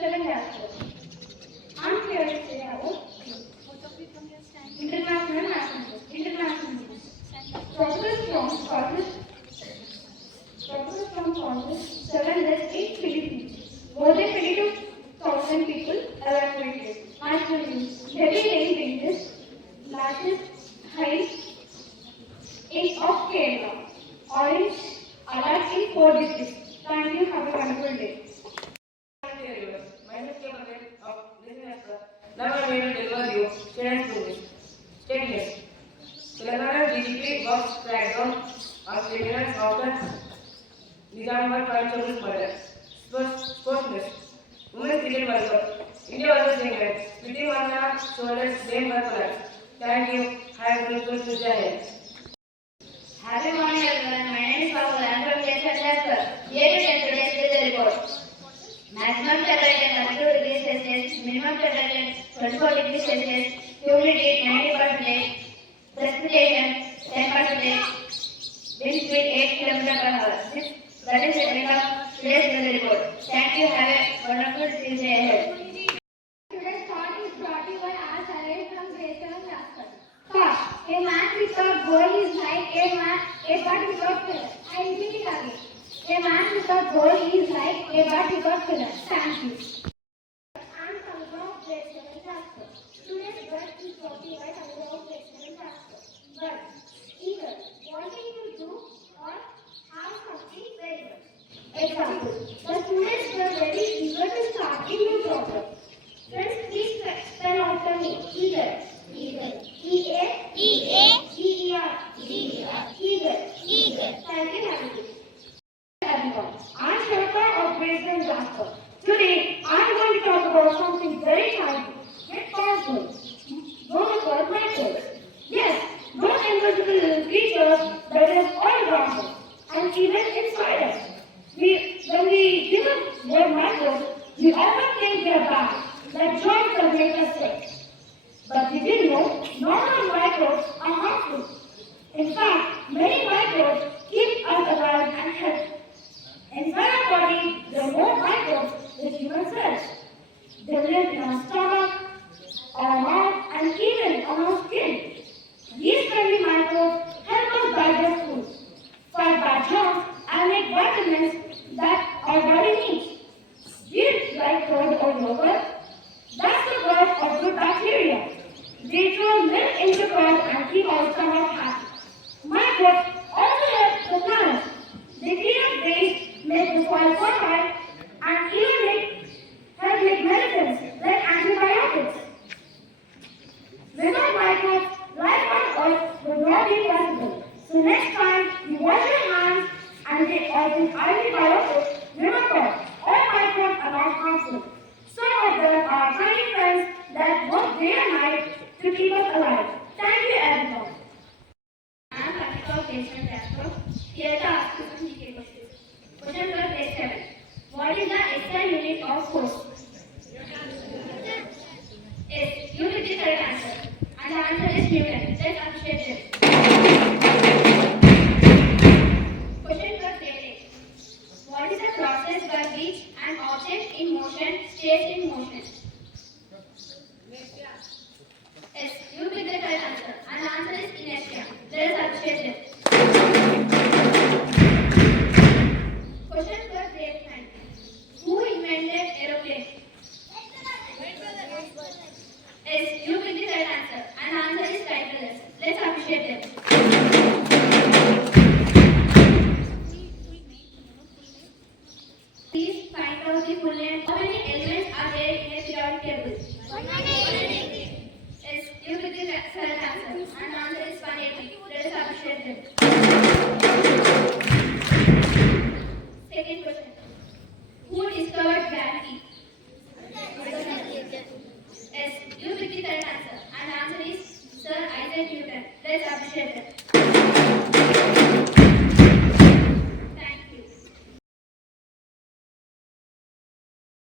7 Jasper. I'm here to say about international mathematics. Professor from causes 7 less 8 Philippines. More than 22,000 people evacuated. National news. Heavy rain ranges, lashes, height in of Kerala. Orange alert in 4 districts. Thank you. Have a wonderful day. My name is Jasper of Jasper. Now I am going to deliver you statements. Telangana GDP was cracked down on criminals after Nizamabad constables murder. Sports news. Women's Cricket World Cup. India versus England. Splitting Vandana shoulders blame for collapse. Thank you. Have a good future ahead. Happy morning everyone. My name is Paul. I am from Jasper. Here to tell today's weather report. Maximum temperature 32 degrees Celsius, minimum temperature 24 degrees Celsius, humidity 90%, precipitation 10%, wind speed 8 km per hour. That is the end of today's weather report. Thank you. Have a wonderful Tuesday ahead. Today's thought is brought to you by our Saleh from VII Jasper. Thought: a man without goal is like a bird without feathers. I repeat it again. A man without goal is like a bird without feathers. Thank you. I'm Salva of VII Jasper. Today's bird is brought to you by Salva of VII Jasper. Bird: either wanting to do or have something very good. Example: the students were very eager to start a new problem. Friends, please spell out the name. Eager. E-A-G-E-R. Eager. Thank you, Harry. Everyone, I'm Jasper of VII Jasper. Today, I'm going to talk about something very tiny yet powerful. Known as microbes. Yes, those invisible little creatures that live all around us and even inside us. When we give up their microbes, we often think they are bad, that germs will make us sick. But did you know not all microbes are harmful? In fact, many microbes keep us alive and healthy. Inside our body, there are more microbes than human cells. They live in our stomach, our mouth, and even on our skin. These friendly microbes help us digest food, fight bad germs, and make vitamins that our body needs. Do you like curd or yogurt? That's the work of good bacteria. They throw milk into curd and keep our stomach happy. Microbes also help the plants. They clean up waste, make the soil fertile, and even help make medicines like antibiotics. Without microbes, life on Earth would not be possible. So next time you wash your hands and take antibiotics, remember, all microbes are not harmful. Some of them are tiny friends that work day and night to keep us alive. Thank you, everyone. I am Patrick of VII Jasper. Here to ask you some GK questions. Question number grade 7. What is the SI unit of force? Yes, you did the correct answer. And the answer is Newton. Let's appreciate it. Question number grade 8. What is the process by which an object in motion stays in motion? Yes, you did the correct answer. And the answer is inertia. Let us appreciate it. Question number grade 9. Who invented aeroplane? Yes, you did the correct answer. And the answer is Wright brothers. Let's appreciate it. Please find out the full name. How many elements are there in a periodic table? 180. Yes, you did the correct answer. And the answer is 180. Let us appreciate it.